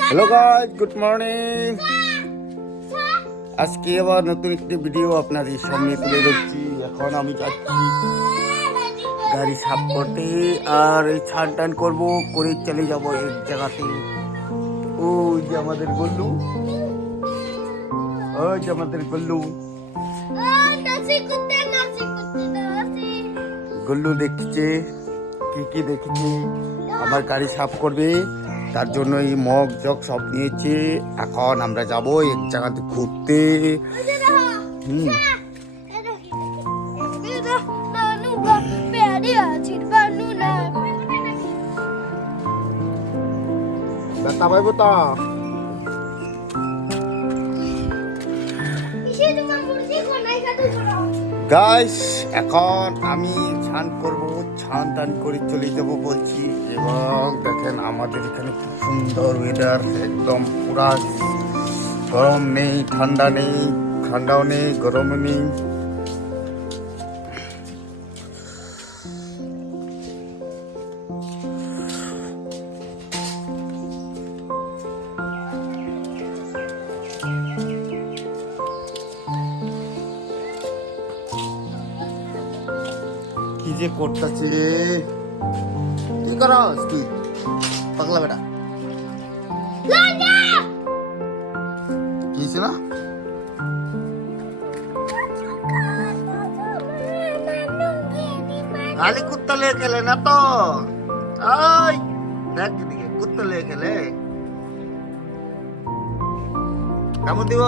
Hello guys, good morning. আজকে আবার নতুন একটি ভিডিও আপনাদের সামনে তুলে ধরছি। এখন আমি যাচ্ছি গাড়ি সাফ করতে, আর এই ছান টান করবো, করে চলে যাবো এক জায়গাতে। ওই যে আমাদের গল্লু, ওই যে আমাদের গল্লু, গল্লু দেখছে কি দেখছে। আমার গাড়ি সাফ করবে, তার জন্য এই মগ জগ সব নিয়েছে। এখন আমরা যাব এক জায়গাতে ঘুরতে। গাইস, এখন আমি স্নান করবো, স্নান টান করে চলে যাবো বলছি। এবং দেখেন আমাদের এখানে খুব সুন্দর ওয়েদার, একদম পুরা গরম নেই, ঠান্ডা নেই, ঠান্ডাও নেই, গরমও নেই। কি যে করতেছে রে, কি করস তুই পাগলা বেটা? কি ছিল? খালি কুত্তা লিয়ে খেলে না তো। ওই দেখ দিদিকে, কুত্তা লিয়ে খেলে। কামড় দিব,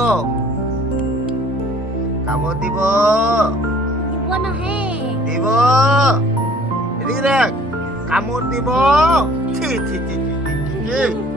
কামড় দিব, দিব, এদিকে দেখ, কামড় দিব। ছি ছি ছি ছি ছি ছি।